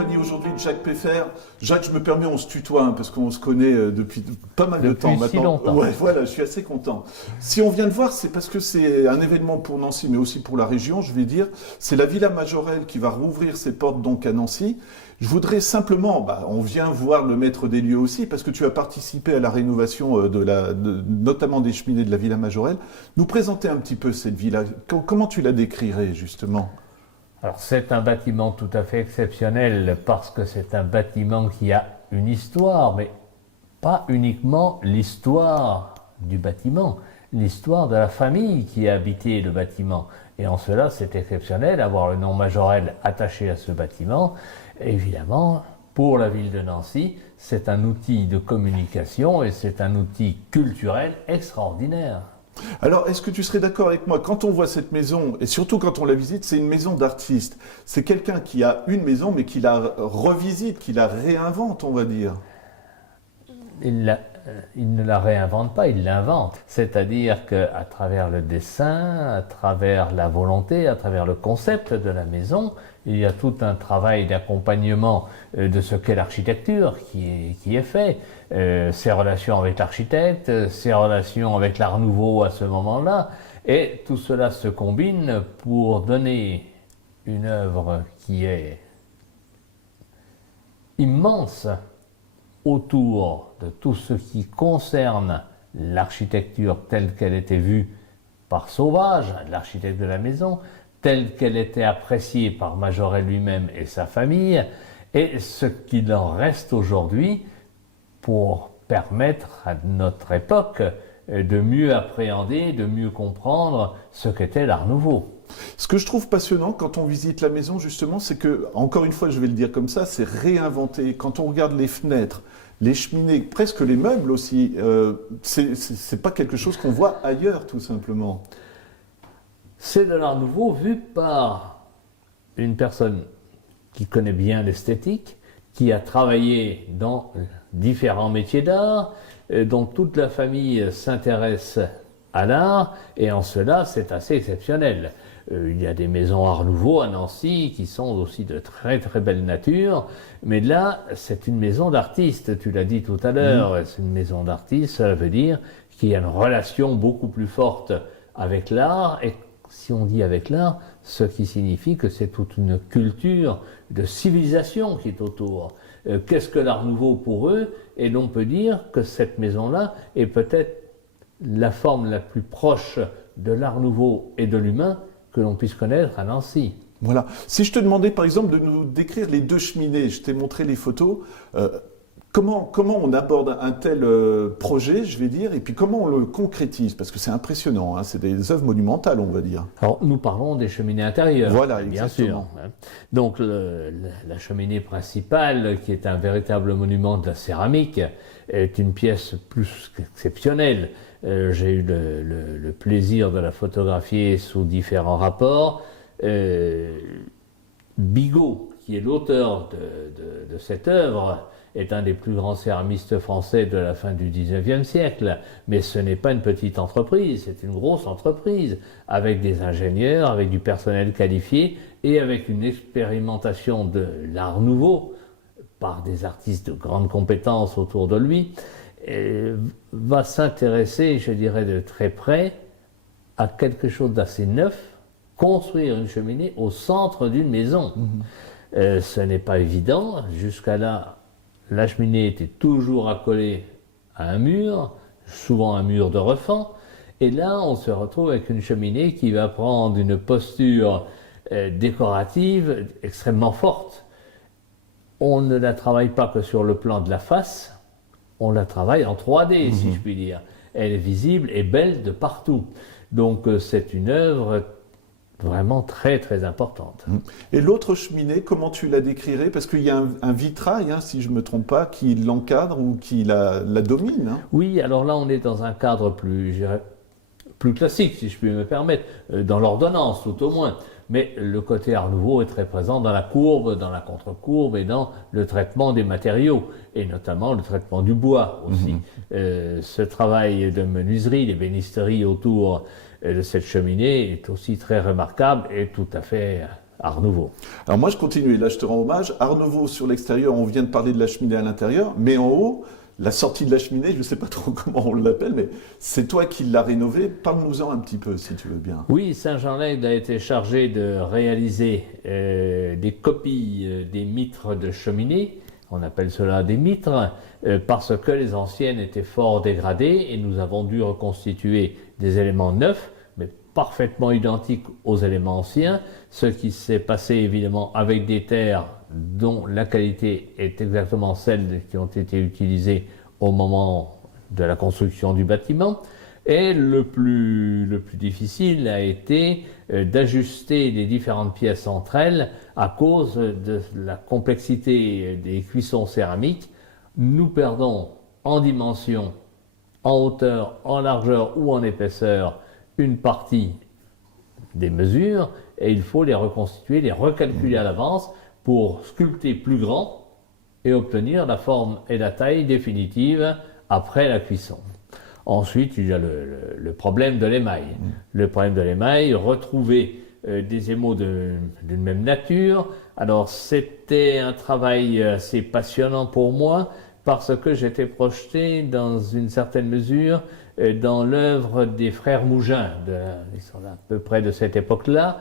compagnie aujourd'hui de Jacques Peffer. Jacques, je me permets, on se tutoie, hein, parce qu'on se connaît depuis pas mal de temps Depuis si maintenant. longtemps. Ouais, voilà, je suis assez content. Si on vient de voir, c'est parce que c'est un événement pour Nancy, mais aussi pour la région, je vais dire. C'est la Villa Majorelle qui va rouvrir ses portes donc à Nancy. Je voudrais simplement, on vient voir le maître des lieux aussi, parce que tu as participé à la rénovation notamment des cheminées de la Villa Majorelle. Nous présenter un petit peu cette villa. Comment tu la décrirais, justement ? Alors c'est un bâtiment tout à fait exceptionnel parce que c'est un bâtiment qui a une histoire, mais pas uniquement l'histoire du bâtiment, l'histoire de la famille qui a habité le bâtiment. Et en cela, c'est exceptionnel d'avoir le nom Majorelle attaché à ce bâtiment. Évidemment, pour la ville de Nancy, c'est un outil de communication et c'est un outil culturel extraordinaire. Alors, est-ce que tu serais d'accord avec moi, quand on voit cette maison, et surtout quand on la visite, c'est une maison d'artiste. C'est quelqu'un qui a une maison, mais qui la revisite, qui la réinvente, on va dire. Il ne la réinvente pas, il l'invente. C'est-à-dire qu'à travers le dessin, à travers la volonté, à travers le concept de la maison, il y a tout un travail d'accompagnement de ce qu'est l'architecture qui est fait. Ses relations avec l'architecte, ses relations avec l'Art Nouveau à ce moment-là. Et tout cela se combine pour donner une œuvre qui est immense autour de tout ce qui concerne l'architecture telle qu'elle était vue par Sauvage, l'architecte de la maison, telle qu'elle était appréciée par Majorelle lui-même et sa famille, et ce qu'il en reste aujourd'hui pour permettre à notre époque de mieux appréhender, de mieux comprendre ce qu'était l'Art Nouveau. Ce que je trouve passionnant quand on visite la maison, justement, c'est que, encore une fois, je vais le dire comme ça, c'est réinventé. Quand on regarde les fenêtres, les cheminées, presque les meubles aussi, c'est pas quelque chose qu'on voit ailleurs, tout simplement. C'est de l'Art Nouveau vu par une personne qui connaît bien l'esthétique, qui a travaillé dans différents métiers d'art, dont toute la famille s'intéresse à l'art, et en cela, c'est assez exceptionnel. Il y a des maisons Art Nouveau à Nancy qui sont aussi de très très belle nature, mais là, c'est une maison d'artiste, tu l'as dit tout à l'heure, c'est une maison d'artiste, ça veut dire qu'il y a une relation beaucoup plus forte avec l'art, et si on dit avec l'art, ce qui signifie que c'est toute une culture de civilisation qui est autour. Qu'est-ce que l'Art Nouveau pour eux? Et l'on peut dire que cette maison-là est peut-être la forme la plus proche de l'Art Nouveau et de l'humain que l'on puisse connaître à Nancy. Voilà. Si je te demandais par exemple de nous décrire les deux cheminées, je t'ai montré les photos, comment on aborde un tel projet, je vais dire, et puis comment on le concrétise? Parce que c'est impressionnant, hein, c'est des œuvres monumentales, on va dire. Alors, nous parlons des cheminées intérieures, voilà, bien exactement. sûr. Donc, la cheminée principale, qui est un véritable monument de la céramique, est une pièce plus qu'exceptionnelle. J'ai eu le plaisir de la photographier sous différents rapports. Bigot, qui est l'auteur de cette œuvre, est un des plus grands céramistes français de la fin du XIXe siècle. Mais ce n'est pas une petite entreprise, c'est une grosse entreprise, avec des ingénieurs, avec du personnel qualifié et avec une expérimentation de l'Art Nouveau par des artistes de grandes compétences autour de lui. Et va s'intéresser, je dirais, de très près à quelque chose d'assez neuf, construire une cheminée au centre d'une maison. Ce n'est pas évident. Jusqu'à là, la cheminée était toujours accolée à un mur, souvent un mur de refend. Et là, on se retrouve avec une cheminée qui va prendre une posture décorative extrêmement forte. On ne la travaille pas que sur le plan de la face, on la travaille en 3D, si je puis dire. Elle est visible et belle de partout. Donc c'est une œuvre vraiment très très importante. Et l'autre cheminée, comment tu la décrirais? Parce qu'il y a un vitrail, hein, si je ne me trompe pas, qui l'encadre ou qui la domine. Hein. Oui, alors là on est dans un cadre plus classique, si je puis me permettre, dans l'ordonnance tout au moins. Mais le côté Art Nouveau est très présent dans la courbe, dans la contre-courbe et dans le traitement des matériaux, et notamment le traitement du bois aussi. Ce travail de menuiserie, l'ébénisterie autour de cette cheminée est aussi très remarquable et tout à fait Art Nouveau. Alors moi je continue, et là je te rends hommage. Art Nouveau sur l'extérieur, on vient de parler de la cheminée à l'intérieur, mais en haut, la sortie de la cheminée, je ne sais pas trop comment on l'appelle, mais c'est toi qui l'as rénovée. Parle-nous-en un petit peu si tu veux bien. Oui, Saint-Jean-Lègue a été chargé de réaliser des copies des mitres de cheminée, on appelle cela des mitres, parce que les anciennes étaient fort dégradées et nous avons dû reconstituer des éléments neufs, mais parfaitement identiques aux éléments anciens, ce qui s'est passé évidemment avec des terres dont la qualité est exactement celle qui ont été utilisées au moment de la construction du bâtiment. Et le plus difficile a été d'ajuster les différentes pièces entre elles à cause de la complexité des cuissons céramiques. Nous perdons en dimension, en hauteur, en largeur ou en épaisseur une partie des mesures et il faut les reconstituer, les recalculer à l'avance pour sculpter plus grand et obtenir la forme et la taille définitive après la cuisson. Ensuite, il y a le problème de l'émail. Le problème de l'émail, retrouver des émaux d'une même nature. Alors, c'était un travail assez passionnant pour moi parce que j'étais projeté dans une certaine mesure dans l'œuvre des frères Mougin. Ils sont à peu près de cette époque-là.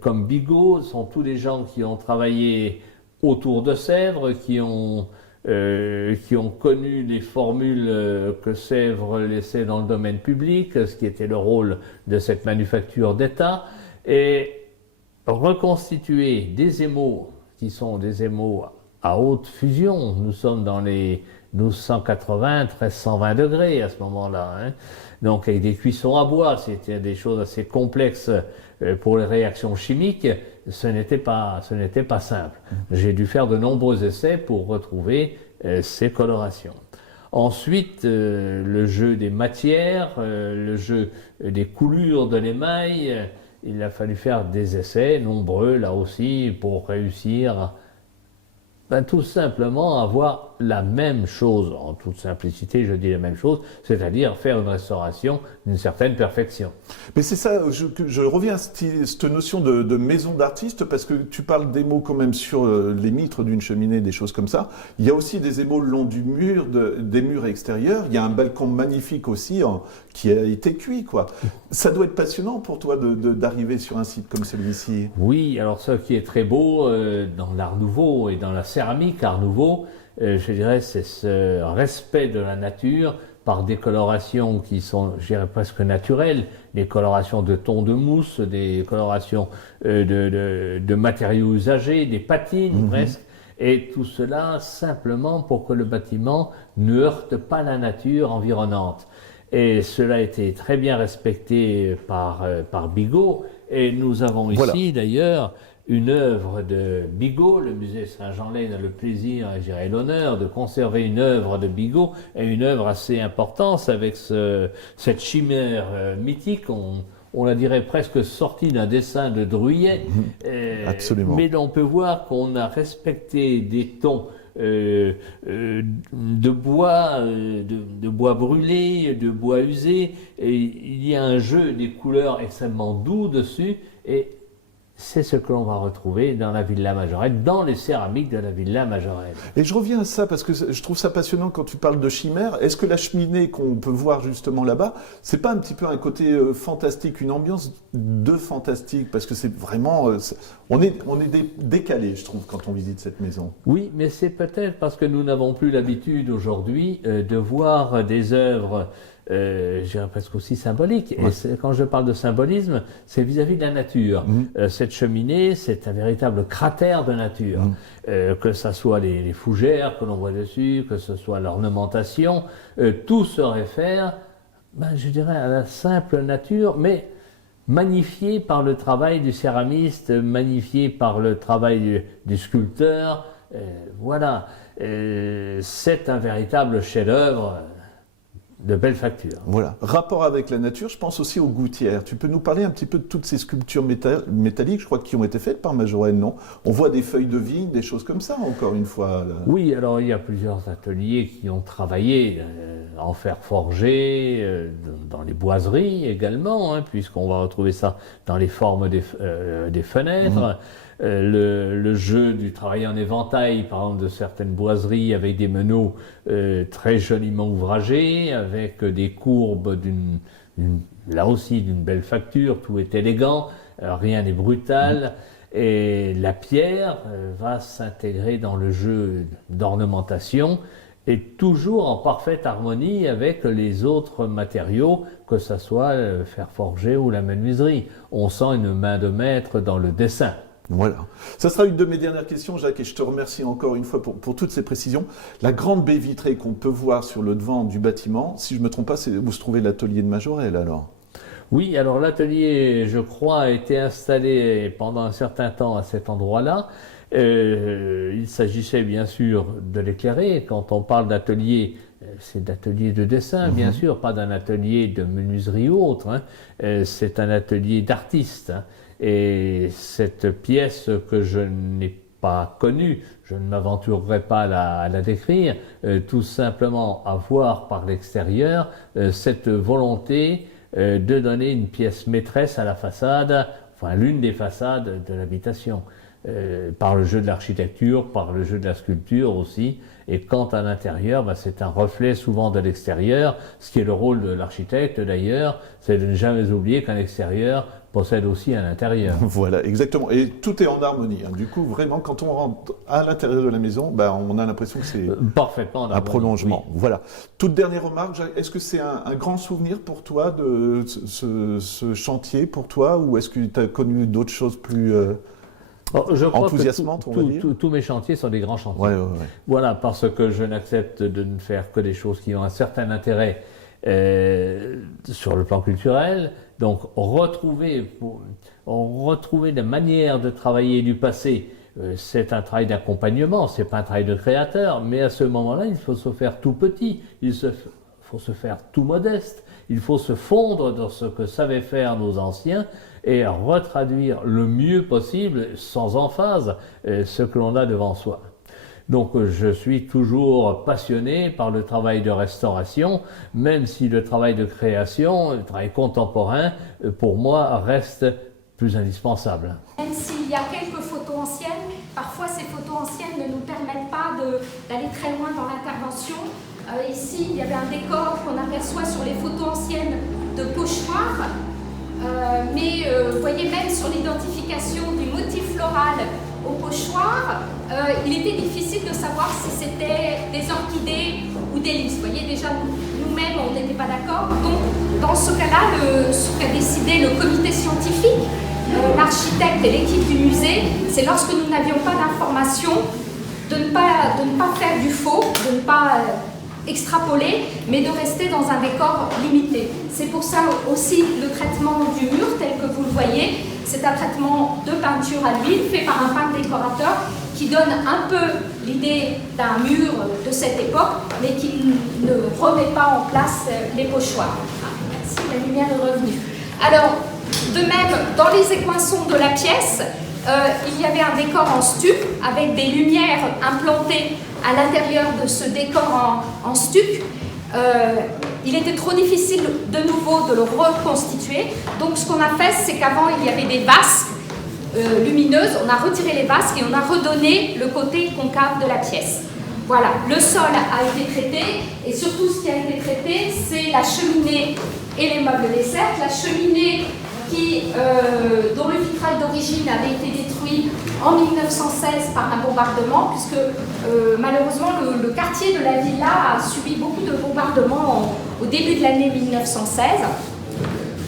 Comme Bigot, ce sont tous des gens qui ont travaillé autour de Sèvres, qui ont connu les formules que Sèvres laissait dans le domaine public, ce qui était le rôle de cette manufacture d'État, et reconstituer des émaux qui sont des émaux à haute fusion. Nous sommes dans les 1280, 1320 degrés à ce moment-là, hein. Donc avec des cuissons à bois, c'était des choses assez complexes pour les réactions chimiques. Ce n'était pas simple. J'ai dû faire de nombreux essais pour retrouver ces colorations. Ensuite, le jeu des matières, le jeu des coulures de l'émail, il a fallu faire des essais nombreux là aussi pour réussir tout simplement avoir la même chose, en toute simplicité je dis la même chose, c'est-à-dire faire une restauration d'une certaine perfection. Mais c'est ça, je reviens à cette notion de maison d'artiste, parce que tu parles d'émaux quand même sur les mitres d'une cheminée, des choses comme ça. Il y a aussi des émaux le long du mur, des murs extérieurs. Il y a un balcon magnifique aussi qui a été cuit, quoi. Ça doit être passionnant pour toi d'arriver sur un site comme celui-ci. Oui, alors ce qui est très beau dans l'Art Nouveau et dans la céramique Art Nouveau, je dirais, c'est ce respect de la nature par des colorations qui sont, je dirais, presque naturelles, des colorations de tons de mousse, des colorations de matériaux usagés, des patines presque, et tout cela simplement pour que le bâtiment ne heurte pas la nature environnante. Et cela a été très bien respecté par Bigot, et nous avons ici d'ailleurs une œuvre de Bigot. Le musée Saint-Jean-Lègue a le plaisir, et je dirais l'honneur, de conserver une œuvre de Bigot, et une œuvre assez importante avec cette chimère mythique, on la dirait presque sortie d'un dessin de Druillet. Absolument. Mais on peut voir qu'on a respecté des tons de bois brûlé, de bois usé, et il y a un jeu des couleurs extrêmement doux dessus, et c'est ce que l'on va retrouver dans la Villa Majorelle, dans les céramiques de la Villa Majorelle. Et je reviens à ça parce que je trouve ça passionnant quand tu parles de chimère. Est-ce que la cheminée qu'on peut voir justement là-bas, c'est pas un petit peu un côté fantastique, une ambiance de fantastique? Parce que c'est vraiment... on est décalé, je trouve, quand on visite cette maison. Oui, mais c'est peut-être parce que nous n'avons plus l'habitude aujourd'hui de voir des œuvres je dirais presque aussi symbolique. Ouais. Et quand je parle de symbolisme, c'est vis-à-vis de la nature. Cette cheminée, c'est un véritable cratère de nature. Que ce soit les fougères que l'on voit dessus, que ce soit l'ornementation, tout se réfère, je dirais, à la simple nature, mais magnifié par le travail du céramiste, magnifié par le travail du sculpteur. Voilà, c'est un véritable chef-d'œuvre de belle facture. Voilà. Rapport avec la nature, je pense aussi aux gouttières. Tu peux nous parler un petit peu de toutes ces sculptures métalliques, je crois, qui ont été faites par Majorelle, non? On voit des feuilles de vigne, des choses comme ça, encore une fois. Là. Oui, alors il y a plusieurs ateliers qui ont travaillé en fer forgé, dans les boiseries également, hein, puisqu'on va retrouver ça dans les formes des fenêtres. Le jeu du travail en éventail, par exemple, de certaines boiseries avec des meneaux très joliment ouvragés, avec des courbes là aussi d'une belle facture, tout est élégant, rien n'est brutal. Et la pierre va s'intégrer dans le jeu d'ornementation et toujours en parfaite harmonie avec les autres matériaux, que ce soit le fer forgé ou la menuiserie. On sent une main de maître dans le dessin. Voilà. Ça sera une de mes dernières questions, Jacques, et je te remercie encore une fois pour toutes ces précisions. La grande baie vitrée qu'on peut voir sur le devant du bâtiment, si je ne me trompe pas, c'est où se trouvait l'atelier de Majorelle alors? Oui, alors l'atelier, je crois, a été installé pendant un certain temps à cet endroit-là. Il s'agissait bien sûr de l'éclairer. Quand on parle d'atelier, c'est d'atelier de dessin, bien sûr, pas d'un atelier de menuiserie ou autre. Hein. C'est un atelier d'artiste. Hein. Et cette pièce que je n'ai pas connue, je ne m'aventurerai pas à la décrire, tout simplement à voir par l'extérieur cette volonté de donner une pièce maîtresse à la façade, enfin l'une des façades de l'habitation, par le jeu de l'architecture, par le jeu de la sculpture aussi. Et quant à l'intérieur, c'est un reflet souvent de l'extérieur, ce qui est le rôle de l'architecte d'ailleurs, c'est de ne jamais oublier qu'un extérieur possède aussi un intérieur. Voilà, exactement. Et tout est en harmonie. Hein. Du coup, vraiment, quand on rentre à l'intérieur de la maison, on a l'impression que c'est parfaitement un prolongement. Oui. Voilà. Toute dernière remarque, Jacques, est-ce que c'est un grand souvenir pour toi de ce chantier pour toi, ou est-ce que tu as connu d'autres choses plus je crois enthousiasemantes, que tous mes chantiers sont des grands chantiers. Ouais. Voilà, parce que je n'accepte de ne faire que des choses qui ont un certain intérêt sur le plan culturel. Donc retrouver des manières de travailler du passé, c'est un travail d'accompagnement, c'est pas un travail de créateur, mais à ce moment-là, il faut se faire tout petit, il faut se faire tout modeste, il faut se fondre dans ce que savaient faire nos anciens et retraduire le mieux possible, sans emphase, ce que l'on a devant soi. Donc je suis toujours passionné par le travail de restauration, même si le travail de création, le travail contemporain, pour moi, reste plus indispensable. Même s'il y a quelques photos anciennes, parfois ces photos anciennes ne nous permettent pas d'aller très loin dans l'intervention. Ici, il y avait un décor qu'on aperçoit sur les photos anciennes de pochoir, mais vous voyez même sur l'identification du motif floral au pochoir, il était difficile de savoir si c'était des orchidées ou des lys. Vous voyez, déjà nous-mêmes, on n'était pas d'accord. Donc, dans ce cas-là, ce qu'a décidé le comité scientifique, l'architecte et l'équipe du musée, c'est lorsque nous n'avions pas d'informations, de ne pas faire du faux, de ne pas extrapoler, mais de rester dans un décor limité. C'est pour ça aussi le traitement du mur, tel que vous le voyez, c'est un traitement de peinture à l'huile fait par un peintre décorateur qui donne un peu l'idée d'un mur de cette époque, mais qui ne remet pas en place les pochoirs. Merci, la lumière est revenue. Alors, de même, dans les écoinçons de la pièce, il y avait un décor en stuc avec des lumières implantées à l'intérieur de ce décor en stuc. Il était trop difficile de nouveau de le reconstituer. Donc ce qu'on a fait, c'est qu'avant il y avait des vasques lumineuses. On a retiré les vasques et on a redonné le côté concave de la pièce. Voilà, le sol a été traité et surtout ce qui a été traité, c'est la cheminée et les meubles dessert. La cheminée dont le vitrail d'origine avait été détruit en 1916 par un bombardement, puisque malheureusement le quartier de la villa a subi beaucoup de bombardements au début de l'année 1916.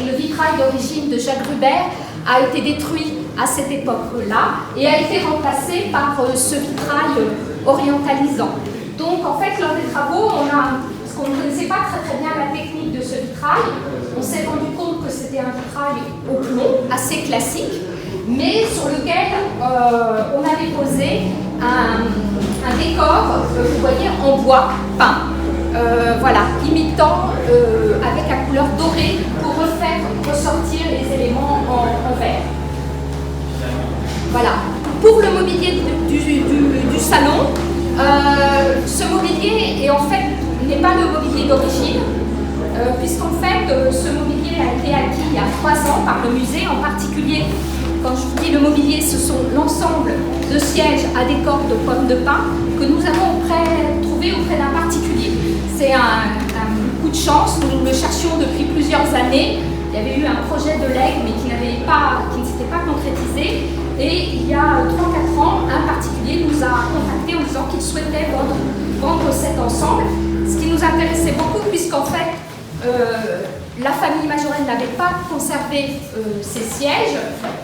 Et le vitrail d'origine de Jacques Gruber a été détruit à cette époque-là et a été remplacé par ce vitrail orientalisant. Donc en fait, lors des travaux, parce qu'on ne connaissait pas très bien la technique de ce vitrail, on s'est rendu compte que c'était un vitrail au plomb, assez classique, mais sur lequel on avait posé un décor, vous voyez, en bois peint, voilà, imitant avec la couleur dorée pour refaire ressortir les éléments en vert. Voilà. Pour le mobilier du salon, ce mobilier est en fait n'est pas le mobilier d'origine, puisqu'en fait, ce mobilier a été acquis il y a 3 ans par le musée. En particulier, quand je vous dis le mobilier, ce sont l'ensemble de sièges à décor de pommes de pin que nous avons trouvé auprès d'un particulier. C'est un coup de chance, nous le cherchions depuis plusieurs années. Il y avait eu un projet de legs, mais qui ne s'était pas concrétisé. Et il y a 3-4 ans, un particulier nous a contacté en disant qu'il souhaitait vendre cet ensemble. Ce qui nous intéressait beaucoup, puisqu'en fait, la famille Majorelle n'avait pas conservé ces sièges,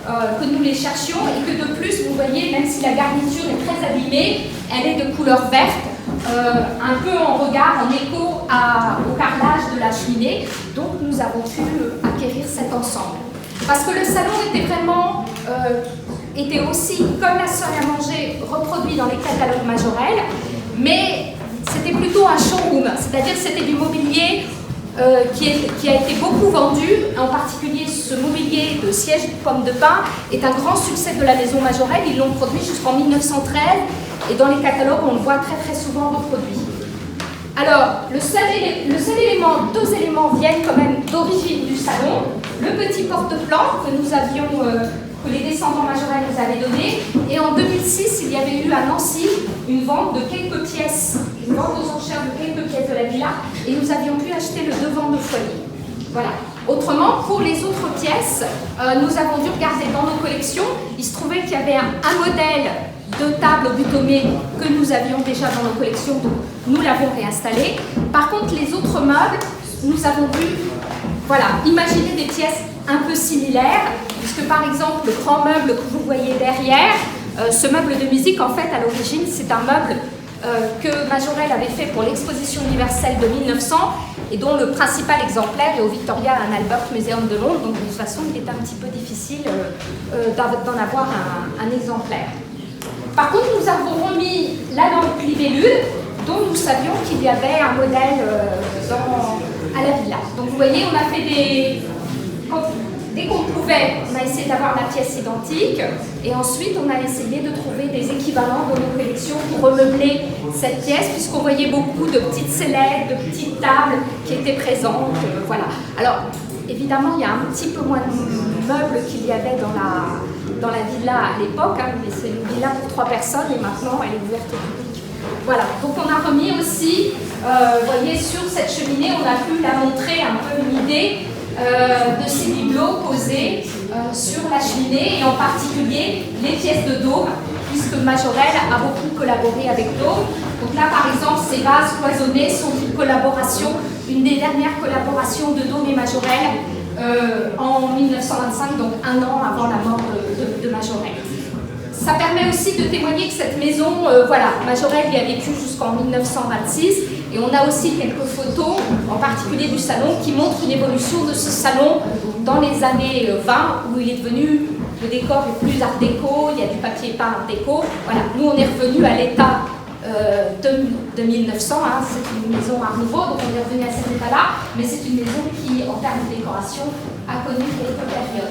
que nous les cherchions, et que de plus, vous voyez, même si la garniture est très abîmée, elle est de couleur verte, un peu en regard, en écho au carrelage de la cheminée. Donc nous avons pu acquérir cet ensemble. Parce que le salon était aussi, comme la salle à manger, reproduit dans les catalogues Majorelle, mais c'était plutôt un showroom, c'est-à-dire c'était du mobilier qui a été beaucoup vendu, en particulier ce mobilier de siège de pommes de pin est un grand succès de la maison Majorelle. Ils l'ont produit jusqu'en 1913 et dans les catalogues on le voit très très souvent reproduit. Alors, le seul élément, 2 éléments viennent quand même d'origine du salon. Le petit porte-plan que nous avions, que les descendants Majorelle nous avaient donné. Et en 2006, il y avait eu à Nancy une vente de quelques pièces, une vente aux enchères de quelques pièces de la villa. Et nous avions pu acheter le devant de foyer. Voilà. Autrement, pour les autres pièces, nous avons dû regarder dans nos collections. Il se trouvait qu'il y avait un modèle de table butomée que nous avions déjà dans nos collections, donc nous l'avons réinstallé. Par contre, les autres meubles, nous avons dû imaginer des pièces un peu similaires, puisque par exemple, le grand meuble que vous voyez derrière, ce meuble de musique, en fait, à l'origine, c'est un meuble que Majorelle avait fait pour l'exposition universelle de 1900 et dont le principal exemplaire est au Victoria and Albert Museum de Londres, donc de toute façon, il est un petit peu difficile d'en avoir un exemplaire. Par contre, nous avons remis la lampe libellule dont nous savions qu'il y avait un modèle à la villa. Donc vous voyez, on a fait dès qu'on pouvait, on a essayé d'avoir la pièce identique et ensuite on a essayé de trouver des équivalents dans nos collections pour remeubler cette pièce, puisqu'on voyait beaucoup de petites sellettes, de petites tables qui étaient présentes. Voilà. Alors, évidemment, il y a un petit peu moins de meubles qu'il y avait dans la villa à l'époque, mais c'est une villa pour 3 personnes et maintenant elle est ouverte au public. Voilà, donc on a remis aussi, vous voyez, sur cette cheminée, on a pu la montrer un peu une idée de ces bibelots posés sur la cheminée, et en particulier les pièces de Dôme, puisque Majorelle a beaucoup collaboré avec Dôme. Donc là, par exemple, ces vases cloisonnés sont une collaboration, une des dernières collaborations de Dôme et Majorelle en 1925, donc 1 an avant la mort de Majorelle. Ça permet aussi de témoigner que cette maison, Majorelle y a vécu jusqu'en 1926, et on a aussi quelques photos, en particulier du salon, qui montrent une évolution de ce salon dans les années 20, où il est devenu, le décor est plus art déco, il y a du papier peint art déco. Voilà, nous on est revenu à l'état de 1900, c'est une maison art nouveau, donc on est revenu à cet état-là, mais c'est une maison qui, en termes de décoration, a connu quelques périodes.